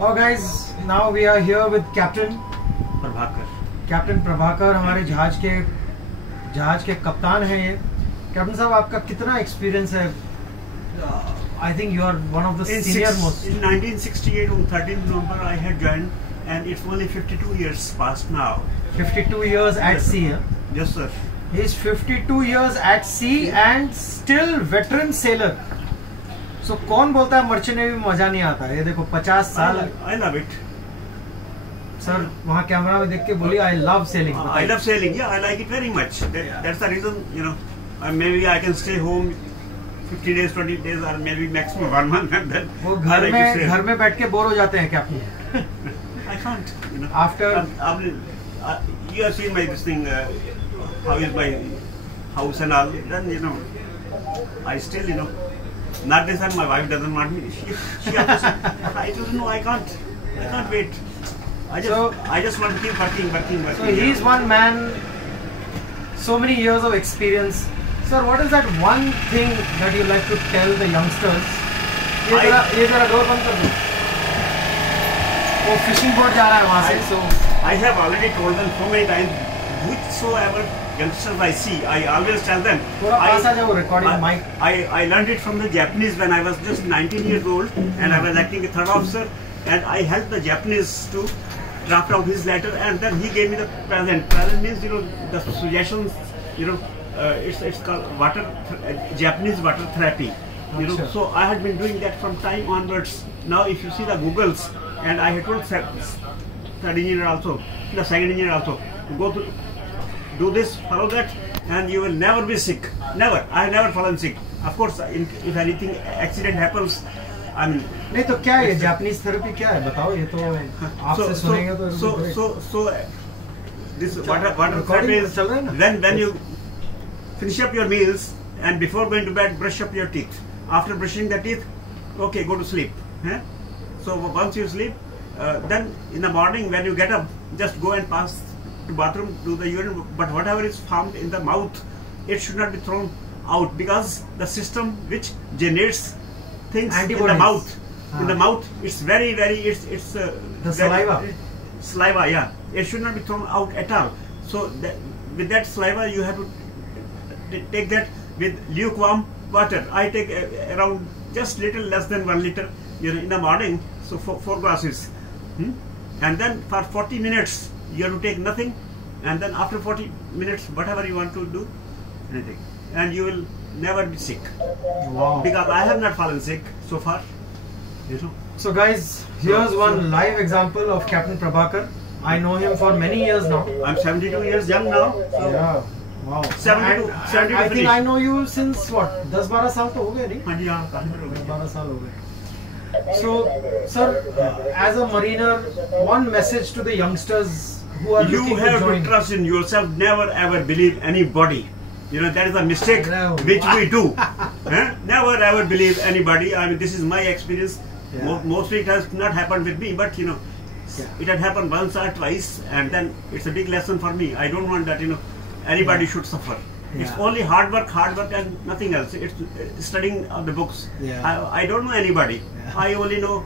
और guys, now we are here with Captain Prabhakar हमारे जहाज के कप्तान हैं ये। कैप्टन साहब, आपका कितना एक्सपीरियंस है? I think you are one of the senior most. In 1968 on 13th November I had joined, and it's only 52 years past now. 52 years at Yes, sea, huh? Yes, sir. He is 52 years at sea and still veteran sailor. So कौन बोलता है merchant navy में मजा नहीं आता? ये देखो 50 साल। I love it. सर वहाँ कैमरा में देख के बोलिए I love sailing. I love sailing. Yeah, I like it very much. That's the reason, maybe I can stay home 50 days, 20 days, or maybe maximum 1 month, and then वो घर में बैठ के बोर हो जाते हैं captain? I can't. After you have seen my this thing. How is my house and all? Then I still not this time. My wife doesn't want me. She has to say, I don't know. I can't wait. I just want to keep working. So he is one man, so many years of experience. Sir, what is that one thing that you like to tell the youngsters? ये जरा door बंद कर दो। वो fishing boat जा रहा है वहाँ से। So I have already told them so many times. Whichsoever youngsters I see, I always tell them. थोड़ा पास आ जाओ recording mic. I learned it from the Japanese when I was just 19 years old, and I was acting a third officer, and I helped the Japanese to draft out his letter, and then he gave me the present. Present means the suggestions. It's called Japanese water therapy. So I had been doing that from time onwards. Now if you see the Googles, and I had told third engineer also, the second engineer also, go to do this, follow that, and you will never be sick. Never. I have never fallen sick. Of course, if anything accident happens, I mean. नहीं तो क्या है Japanese therapy क्या है बताओ? ये तो आपसे सुनेंगे तो so this water therapy is when you finish up your meals and before going to bed brush up your teeth. After brushing the teeth, okay, go to sleep. So once you sleep, then in the morning when you get up, just go and pass to bathroom, do the urine, but whatever is found in the mouth, it should not be thrown out, because the system which generates things antibodies in the mouth, it's very it's the saliva, yeah, it should not be thrown out at all. So with that saliva you have to take that with lukewarm water. I take around just little less than 1 liter in the morning, so 4 glasses, and then for 40 minutes you have to take nothing, and then after 40 minutes whatever you want to do, anything, and you will never be sick. Wow. Because I have not fallen sick so far. So guys, here's one live example of Captain Prabhakar. I know him for many years now. I'm 72 years young now. So yeah. Wow. 72 I think I know you since what? 10-12 साल तो हो गए नहीं? हाँ जी हाँ, काफी हो गए। 12 साल हो गए। So, sir, as a mariner, one message to the youngsters who are looking to join. You have to trust in yourself. Never ever believe anybody. That is a mistake which we do. Never ever believe anybody. I mean, this is my experience. Yeah. Mostly it has not happened with me, but it had happened once or twice, and then it's a big lesson for me. I don't want that anybody should suffer. Yeah. It's only hard work and nothing else. It's studying of the books. Yeah. I don't know anybody. Yeah. I only know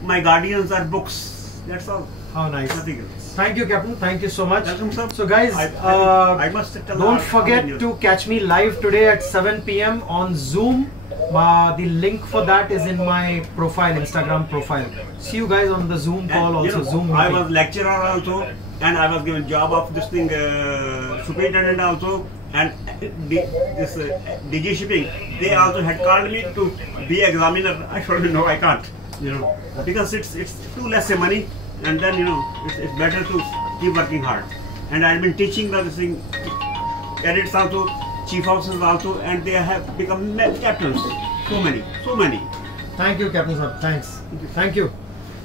my guardians are books. That's all. How nice. Nothing else. Thank you, Captain. Thank you so much. Welcome, sir. So guys, I must tell don't forget to catch me live today at 7 PM on Zoom. The link for that is in my profile, Instagram profile. See you guys on the Zoom call, also Zoom meeting. I was lecturer also, and I was given job of this thing, superintendent also, and this DG shipping. They also had called me to be examiner. I told no, I can't. Because it's too less money, and then it's better to keep working hard. And I've been teaching this thing, cadets also, chief officers also, and they have become captains. So many. Thank you, Captain sir. Thanks. Thank you.